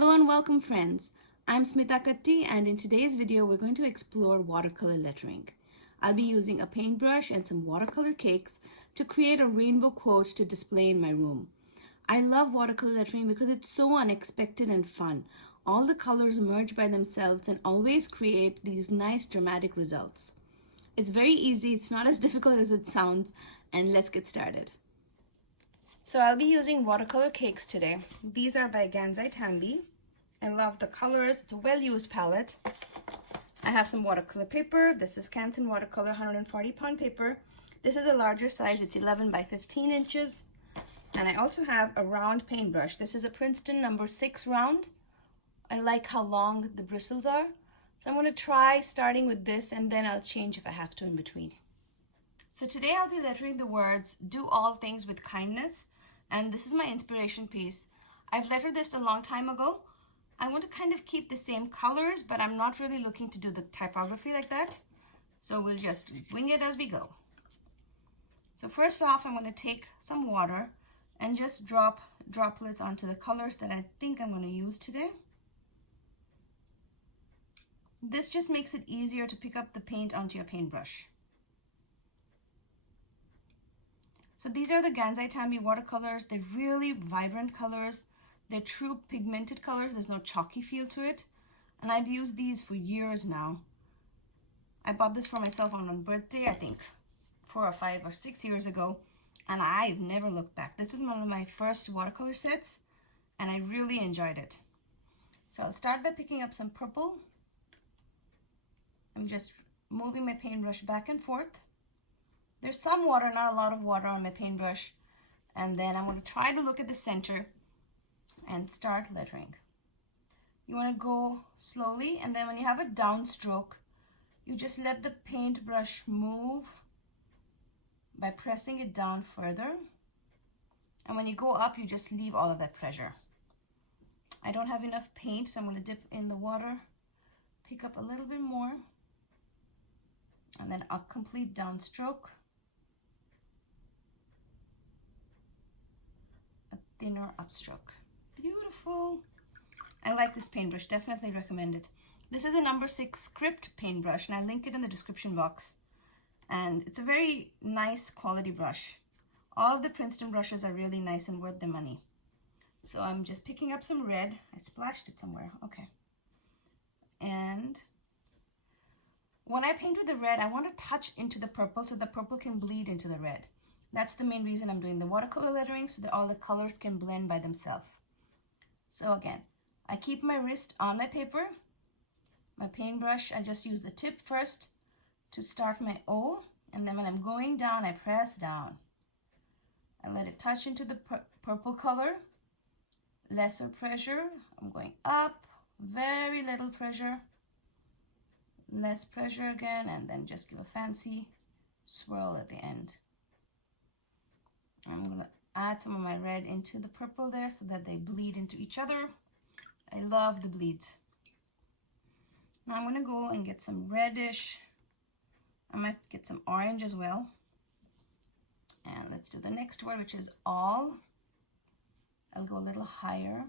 Hello and welcome friends. I'm Smitha and in today's video we're going to explore watercolor lettering. I'll be using a paintbrush and some watercolor cakes to create a rainbow quote to display in my room. I love watercolor lettering because it's so unexpected and fun. All the colors merge by themselves and always create these nice dramatic results. It's very easy, it's not as difficult as it sounds, and let's get started. So I'll be using watercolor cakes today. These are by Untitled. I love the colors. It's a well-used palette. I have some watercolor paper. This is Canson watercolor 140-pound paper. This is a larger size. It's 11 by 15 inches. And I also have a round paintbrush. This is a Princeton number 6 round. I like how long the bristles are. So I'm going to try starting with this and then I'll change if I have to in between. So today I'll be lettering the words, "Do all things with kindness." And this is my inspiration piece. I've lettered this a long time ago. I want to kind of keep the same colors, but I'm not really looking to do the typography like that. So we'll just wing it as we go. So first off, I'm going to take some water and just drop droplets onto the colors that I think I'm going to use today. This just makes it easier to pick up the paint onto your paintbrush. So these are the Untitled watercolors. They're really vibrant colors. They're true pigmented colors. There's no chalky feel to it. And I've used these for years now. I bought this for myself on my birthday, I think 4 or 5 or 6 years ago. And I've never looked back. This is one of my first watercolor sets. And I really enjoyed it. So I'll start by picking up some purple. I'm just moving my paintbrush back and forth. There's some water, not a lot of water on my paintbrush. And then I'm going to try to look at the center and start lettering. You want to go slowly, and then when you have a downstroke, you just let the paintbrush move by pressing it down further. And when you go up, you just leave all of that pressure. I don't have enough paint, so I'm going to dip in the water, pick up a little bit more, and then a complete downstroke. Thinner upstroke. Beautiful. I like this paintbrush, definitely recommend it. This is a number 6 script paintbrush and I'll link it in the description box. And it's a very nice quality brush. All of the Princeton brushes are really nice and worth the money. So I'm just picking up some red. I splashed it somewhere. Okay. And when I paint with the red, I want to touch into the purple so the purple can bleed into the red. That's the main reason I'm doing the watercolor lettering, so that all the colors can blend by themselves. So again, I keep my wrist on my paper. My paintbrush, I just use the tip first to start my O, and then when I'm going down, I press down. I let it touch into the purple color. Lesser pressure. I'm going up, very little pressure. Less pressure again, and then just give a fancy swirl at the end. I'm going to add some of my red into the purple there so that they bleed into each other. I love the bleeds. Now I'm going to go and get some reddish. I might get some orange as well. And let's do the next word, which is all. I'll go a little higher.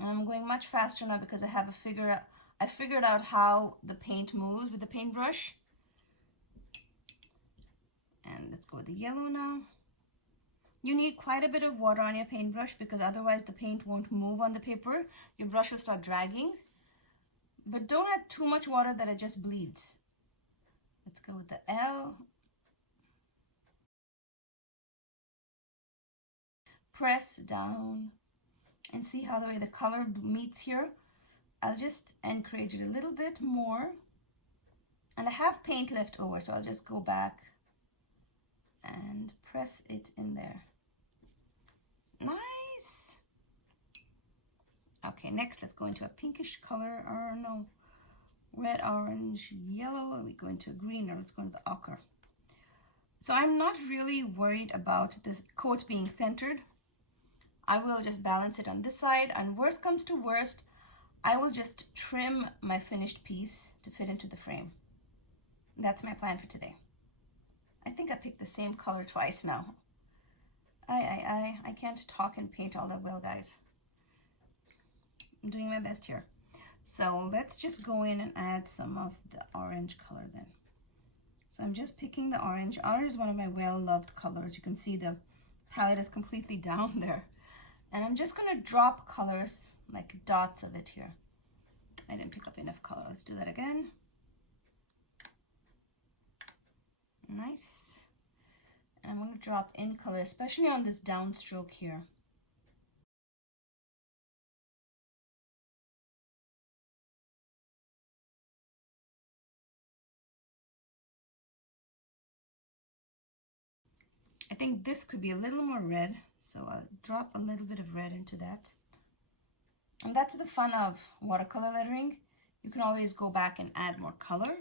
And I'm going much faster now because I figured out how the paint moves with the paintbrush. And let's go with the yellow now. You need quite a bit of water on your paintbrush because otherwise the paint won't move on the paper. Your brush will start dragging. But don't add too much water that it just bleeds. Let's go with the L. Press down and see how the way the color meets here. I'll just encourage it a little bit more. And I have paint left over, so I'll just go back and press it in there. Nice. Okay, next let's go into a pinkish color, or no, red, orange, yellow, and we go into a green, or let's go into the ochre. So I'm not really worried about this coat being centered. I will just balance it on this side, and worst comes to worst, I will just trim my finished piece to fit into the frame. That's my plan for today. I think I picked the same color twice now. I can't talk and paint all that well, guys. I'm doing my best here. So let's just go in and add some of the orange color then. So I'm just picking the orange. Orange is one of my well-loved colors. You can see the palette is completely down there. And I'm just gonna drop colors, like dots of it here. I didn't pick up enough color. Let's do that again. Nice. And I'm gonna drop in color, especially on this downstroke here. I think this could be a little more red, so I'll drop a little bit of red into that. And that's the fun of watercolor lettering. You can always go back and add more color.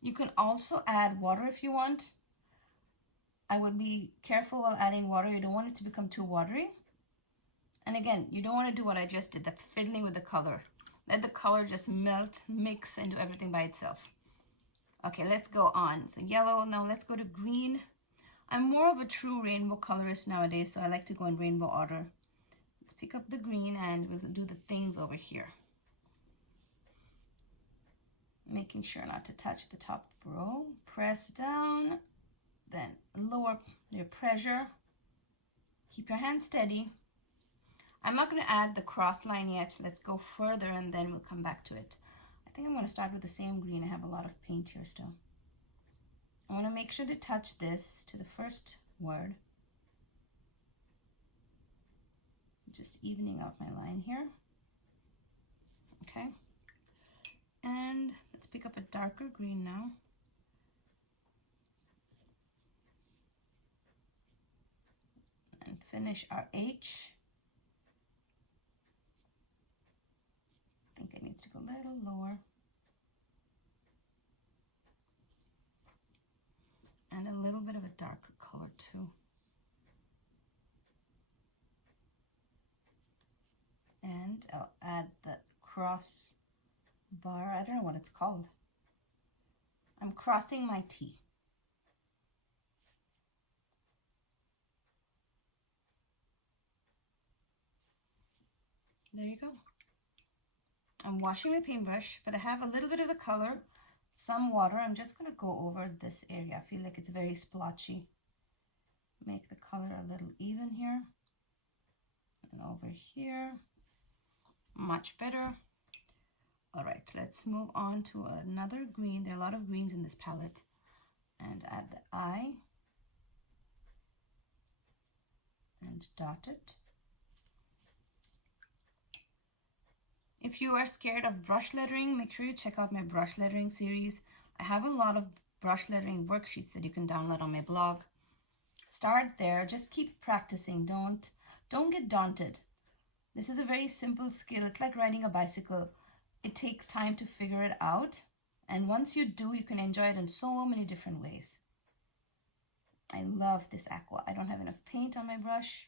You can also add water if you want. I would be careful while adding water. You don't want it to become too watery. And again, you don't want to do what I just did. That's fiddling with the color. Let the color just melt, mix into everything by itself. Okay, let's go on. So yellow, now let's go to green. I'm more of a true rainbow colorist nowadays, so I like to go in rainbow order. Let's pick up the green and we'll do the things over here. Making sure not to touch the top row. Press down, then lower your pressure. Keep your hand steady. I'm not going to add the cross line yet. Let's go further and then we'll come back to it. I think I'm going to start with the same green. I have a lot of paint here still. I want to make sure to touch this to the first word. Just evening out my line here. Okay. And let's pick up a darker green now. And finish our H. I think it needs to go a little lower. And a little bit of a darker color too. And I'll add the cross bar. I don't know what it's called. I'm crossing my T. There you go. I'm washing my paintbrush, but I have a little bit of the color, some water. I'm just going to go over this area. I feel like it's very splotchy. Make the color a little even here. And over here. Much better. All right, let's move on to another green. There are a lot of greens in this palette. And add the I. And dot it. If you are scared of brush lettering, make sure you check out my brush lettering series. I have a lot of brush lettering worksheets that you can download on my blog. Start there, just keep practicing. Don't get daunted. This is a very simple skill. It's like riding a bicycle. It takes time to figure it out. And once you do, you can enjoy it in so many different ways. I love this aqua. I don't have enough paint on my brush.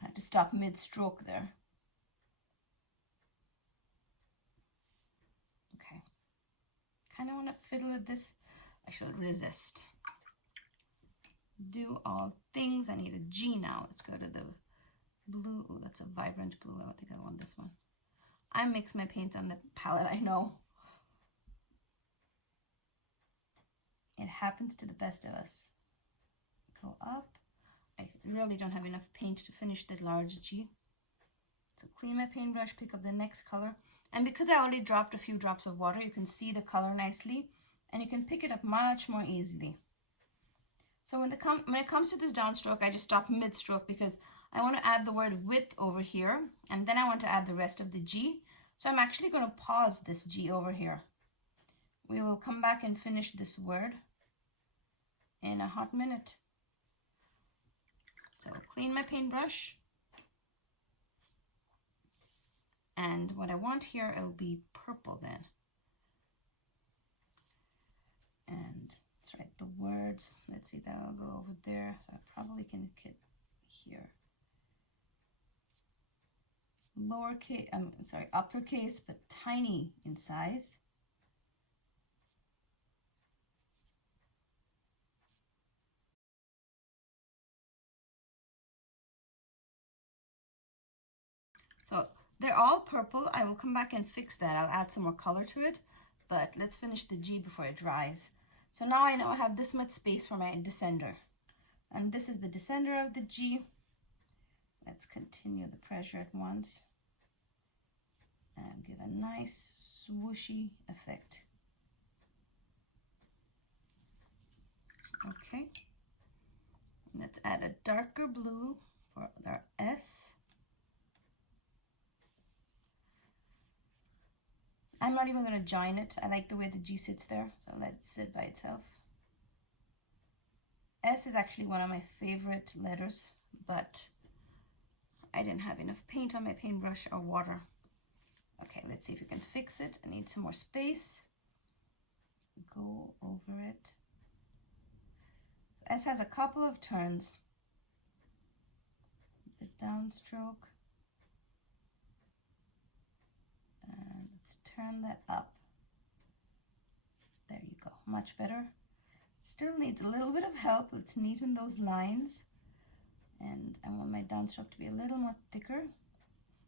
I have to stop mid-stroke there. Okay. Kind of want to fiddle with this. I should resist. Do all things. I need a G now. Let's go to the blue. Ooh, that's a vibrant blue. I don't think I want this one. I mix my paint on the palette, I know. It happens to the best of us. Go up. I really don't have enough paint to finish the large G. So clean my paintbrush, pick up the next color. And because I already dropped a few drops of water, you can see the color nicely. And you can pick it up much more easily. So when it comes to this downstroke, I just stop mid-stroke because I want to add the word width over here. And then I want to add the rest of the G. So I'm actually going to pause this G over here. We will come back and finish this word in a hot minute. So I'll clean my paintbrush. And what I want here, it'll be purple then. And let's write the words. Let's see, that'll go over there. So I probably can get here. Lowercase, uppercase, but tiny in size. So They're all purple. I will come back and fix that. I'll add some more color to it, but let's finish the G before it dries. So now I know I have this much space for my descender. And this is the descender of the G. Let's continue the pressure at once and give a nice swooshy effect. Okay. Let's add a darker blue for our S. I'm not even going to join it. I like the way the G sits there, so I'll let it sit by itself. S is actually one of my favorite letters, but I didn't have enough paint on my paintbrush or water. Okay, let's see if we can fix it. I need some more space. Go over it. So S has a couple of turns. The downstroke. And let's turn that up. There you go, much better. Still needs a little bit of help. Let's neaten those lines. And I want my downstroke to be a little more thicker.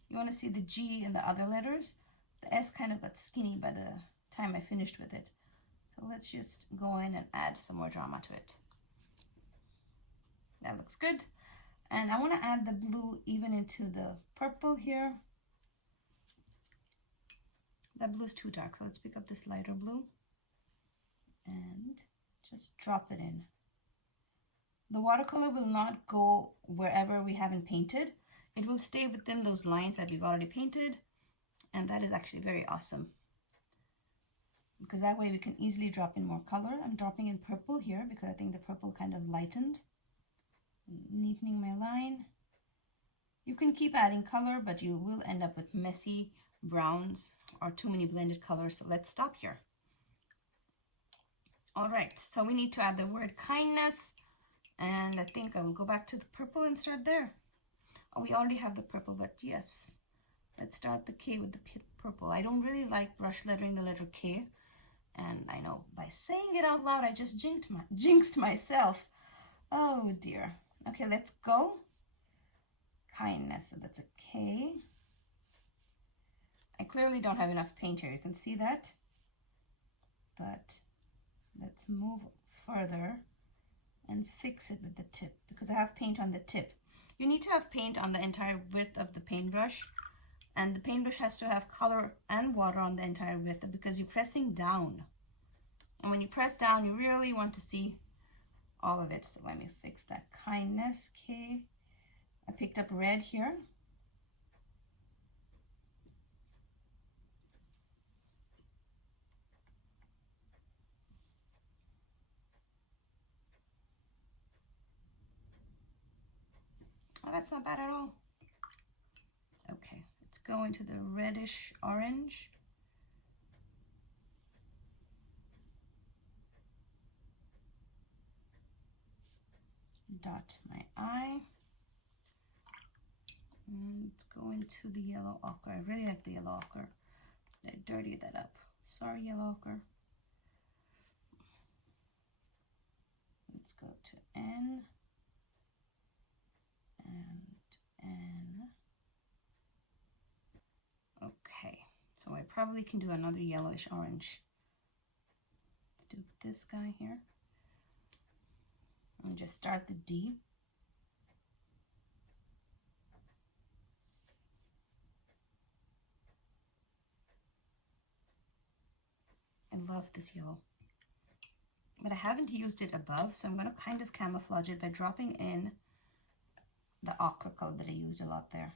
You want to see the G in the other letters. The S kind of got skinny by the time I finished with it. So let's just go in and add some more drama to it. That looks good. And I want to add the blue even into the purple here. That blue is too dark, so let's pick up this lighter blue and just drop it in. The watercolor will not go wherever we haven't painted. It will stay within those lines that we've already painted, and that is actually very awesome because that way we can easily drop in more color. I'm dropping in purple here because I think the purple kind of lightened. Neatening my line. You can keep adding color, but you will end up with messy browns or too many blended colors, so let's stop here. All right, so we need to add the word kindness, and I think I will go back to the purple and start there. Oh, we already have the purple, but yes, let's start the K with the purple. I don't really like brush lettering the letter K, and I know by saying it out loud I just jinxed myself. Oh dear. Okay, let's go. Kindness, so that's a K. I clearly don't have enough paint here, you can see that. But let's move further and fix it with the tip because I have paint on the tip. You need to have paint on the entire width of the paintbrush, and the paintbrush has to have color and water on the entire width because you're pressing down. And when you press down, you really want to see all of it. So let me fix that. Kindness, K. I picked up red here. Oh, that's not bad at all. Okay, let's go into the reddish orange. Dot my eye. And let's go into the yellow ochre. I really like the yellow ochre. I dirtied that up. Sorry, yellow ochre. Let's go to N and N. Okay, so I probably can do another yellowish orange. Let's do this guy here. And just start the D. I love this yellow, but I haven't used it above, so I'm going to kind of camouflage it by dropping in the ochre color that I used a lot there.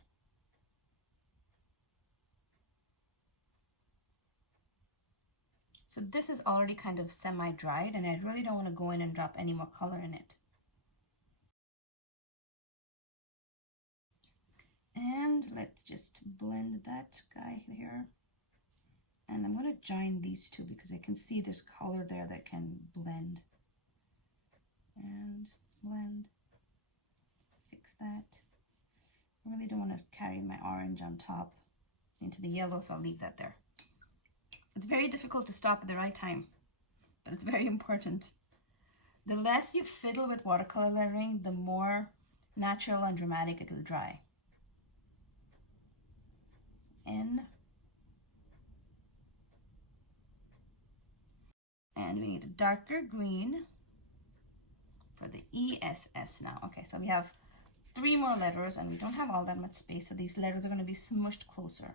So this is already kind of semi-dried, and I really don't want to go in and drop any more color in it. And let's just blend that guy here. And I'm going to join these two because I can see there's color there that can blend. And blend. Fix that. I really don't want to carry my orange on top into the yellow, so I'll leave that there. It's very difficult to stop at the right time, but it's very important. The less you fiddle with watercolor lettering, the more natural and dramatic it'll dry. And we need a darker green for the ESS now. Okay, so we have 3 more letters and we don't have all that much space, so these letters are going to be smushed closer.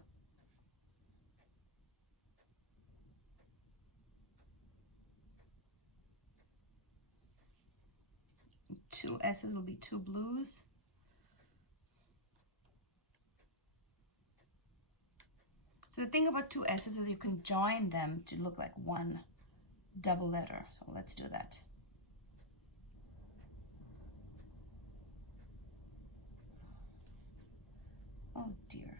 Two S's will be 2 blues. So the thing about 2 S's is you can join them to look like one double letter. So let's do that. Oh dear,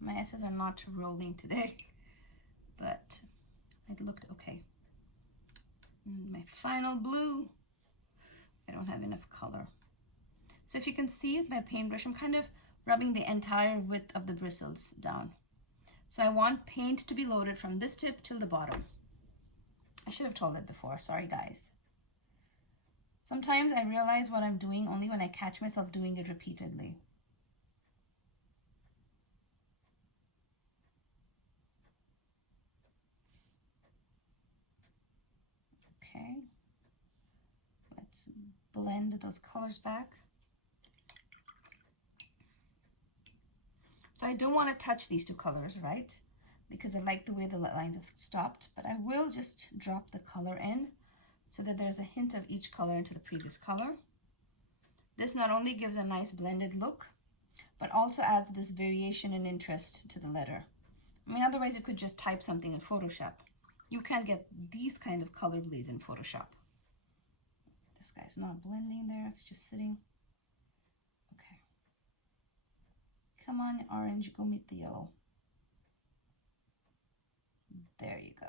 my S's are not rolling today, but it looked okay. And my final blue, I don't have enough color. So if you can see with my paintbrush, I'm kind of rubbing the entire width of the bristles down. So I want paint to be loaded from this tip till the bottom. I should have told it before, sorry guys. Sometimes I realize what I'm doing only when I catch myself doing it repeatedly. Okay, let's blend those colors back. So I don't want to touch these 2 colors, right? Because I like the way the lines have stopped, but I will just drop the color in so that there's a hint of each color into the previous color. This not only gives a nice blended look, but also adds this variation and interest to the letter. I mean, otherwise you could just type something in Photoshop. You can't get these kind of color bleeds in Photoshop. This guy's not blending there, it's just sitting. Okay. Come on, orange, go meet the yellow. There you go.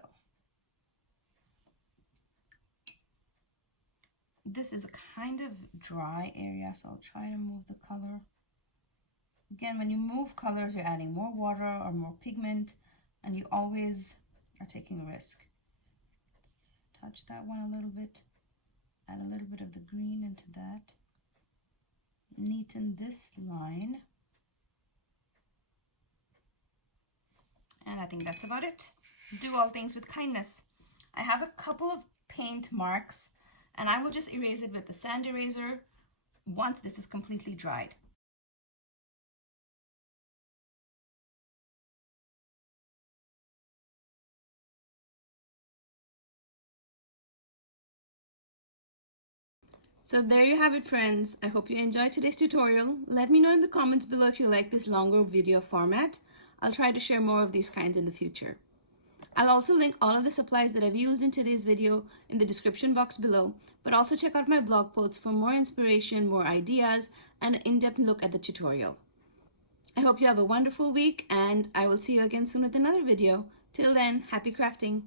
This is a kind of dry area, so I'll try to move the color. Again, when you move colors, you're adding more water or more pigment, and you always are taking a risk. Let's touch that one a little bit, add a little bit of the green into that, neaten this line, and I think that's about it. Do all things with kindness. I have a couple of paint marks, and I will just erase it with the sand eraser once this is completely dried. So there you have it, friends. I hope you enjoyed today's tutorial. Let me know in the comments below if you like this longer video format. I'll try to share more of these kinds in the future. I'll also link all of the supplies that I've used in today's video in the description box below, but also check out my blog posts for more inspiration, more ideas, and an in-depth look at the tutorial. I hope you have a wonderful week, and I will see you again soon with another video. Till then, happy crafting!